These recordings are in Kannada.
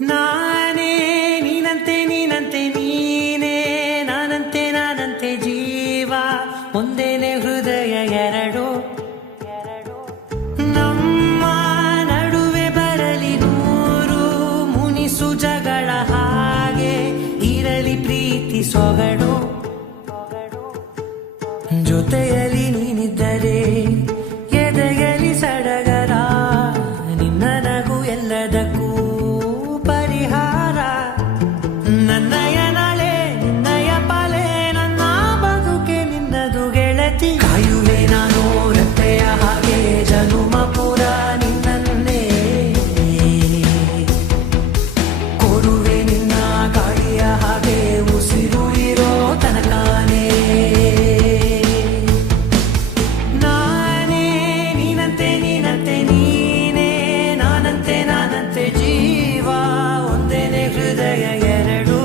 ನಾನೇ ನೀನಂತೆ ನೀನಂತೆ ನೀನೇ ನಾನಂತೆ ನಾನಂತೆ ಜೀವ ಒಂದೇನೆ ಹೃದಯ ಎರಡು ನಮ್ಮ ನಡುವೆ ಬರಲಿ ನೂರು ಮುನಿಸು ಜಗಳ ಹಾಗೆ ಇರಲಿ ಪ್ರೀತಿ ಸೊಗಡು ಜೊತೆಯಲ್ಲಿ ನೀನಿದ್ದರೆ ಎದೆಯಲಿ ಸಡಗರ ನಿನ್ನ ನಗು ಎಲ್ಲದಕ್ಕೂ ಪರಿಹಾರ ನನ್ನಯ ನಾಳೆ ನಿನ್ನಯ ಪಾಲೆ ನನ್ನ ಬದುಕೆ ನಿನ್ನದು ಗೆಳತಿ ಕಾಯುವೆ ನಾನು ರೆಪ್ಪೆಯ ಹಾಗೆ ಜನುಮ ಪುರ ನಿನ್ನನ್ನೇ ಕೊಡುವೆ ನಿನ್ನ ಗಾಳಿಯ ಹಾಗೆ ಉಸಿರು ಇರೋ ತನಕಾನೇ ನಾನೇ ನೀನಂತೆ ನೀನಂತೆ ನೀನೇ ನಾನಂತೆ ನಾನಂತೆ ಜೀವ ಒಂದೇನೆ ಹೃದಯ ಎರಡು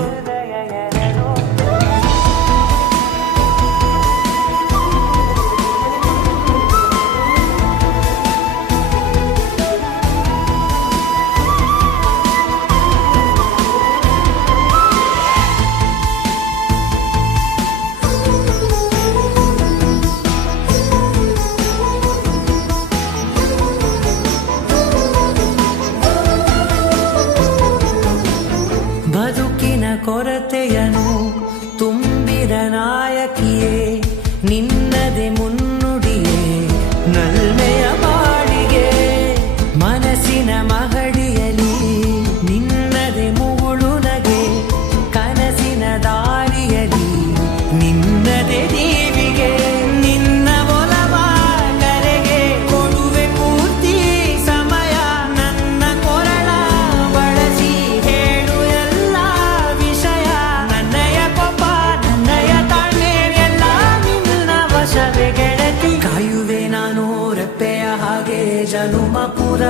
ಬದುಕಿನ ಕೊರತೆಯನು ತುಂಬಿದ ನಾಯಕಿಯೇ ನಿನ್ನದೆ ಮುನ್ನುಡಿಯೇ ನಲ್ಮೆಯ ಬಾಳಿಗೆ ಮನಸ್ಸಿನ ಮಹಡಿಯಲಿ ನಿನ್ನದೆ ಮುಗುಳು ನಗೆ ಕನಸಿನ ದಾರಿಯಲಿ ನಿನ್ನದೆ ದೀವಿಗೆ ನಿನ್ನ ಒಲವ ಕರೆಗೆ ಕೊಡುವೆ ಪೂರ್ತಿ ಸಮಯ ನನ್ನ ಕೊರಳ ಬಳಸಿ ಹೇಳು ಎಲ್ಲ ವಿಷಯ ನನ್ನಯ ಕೋಪ ನನ್ನಯ ತಾಳ್ಮೆ ಎಲ್ಲ ನಿನ್ನ ವಶವೇ ಗೆಳತಿ ಕಾಯುವೆ ನಾನು ರೆಪ್ಪೆಯ ಹಾಗೆ ಜನುಮ ಪುರ